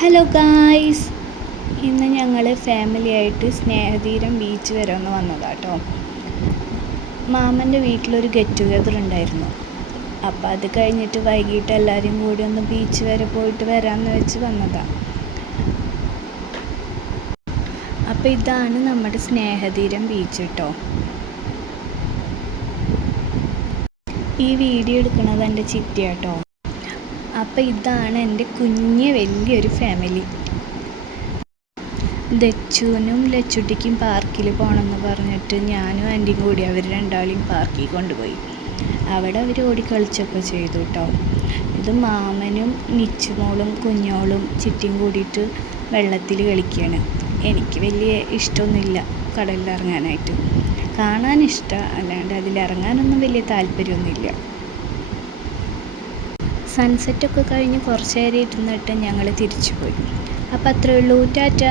Hello guys, ഇന്ന് ഞങ്ങൾ family ആയിട്ട് സ്നേഹതീരം ബീച്ച് വരെ ഒന്ന് വന്നതാട്ടോ. മാമൻ്റെ വീട്ടിലൊരു ഗെറ്റ് ടുഗെദർ ഉണ്ടായിരുന്നു. അപ്പോൾ അത് കഴിഞ്ഞിട്ട് വൈകിട്ട് എല്ലാവരും കൂടി ഒന്ന് ബീച്ച് വരെ പോയിട്ട് വരാമെന്ന് വെച്ച് വന്നതാണ്. അപ്പോൾ ഇതാണ് നമ്മുടെ സ്നേഹതീരം ബീച്ച് കേട്ടോ. ഈ വീഡിയോ എടുക്കുന്നത് എൻ്റെ ചിറ്റിയാട്ടോ. അപ്പോൾ ഇതാണ് എൻ്റെ വലിയൊരു ഫാമിലി. ദച്ചുവിനും ലച്ചുട്ടിക്കും പാർക്കിൽ പോകണമെന്ന് പറഞ്ഞിട്ട് ഞാനും ആൻറ്റിയും കൂടി അവർ രണ്ടാളെയും പാർക്കിൽ കൊണ്ടുപോയി. അവിടെ അവർ ഓടിക്കളിച്ചൊക്കെ ചെയ്തു കേട്ടോ. ഇത് മാമനും നിച്ചുമോളും കുഞ്ഞോളും ചിറ്റിയും കൂടിയിട്ട് വെള്ളത്തിൽ കളിക്കുകയാണ്. എനിക്ക് വലിയ ഇഷ്ടമൊന്നുമില്ല കടലിൽ ഇറങ്ങാനായിട്ട്. കാണാൻ ഇഷ്ടമാണ്, അല്ലാണ്ട് അതിലിറങ്ങാനൊന്നും വലിയ താല്പര്യമൊന്നുമില്ല. സൺസെറ്റൊക്കെ കഴിഞ്ഞ് കുറച്ച് നേരം ഇരുന്നിട്ട് ഞങ്ങൾ തിരിച്ചു പോയി. അപ്പോൾ അത്രയേ ഉള്ളൂ. ടാറ്റാ.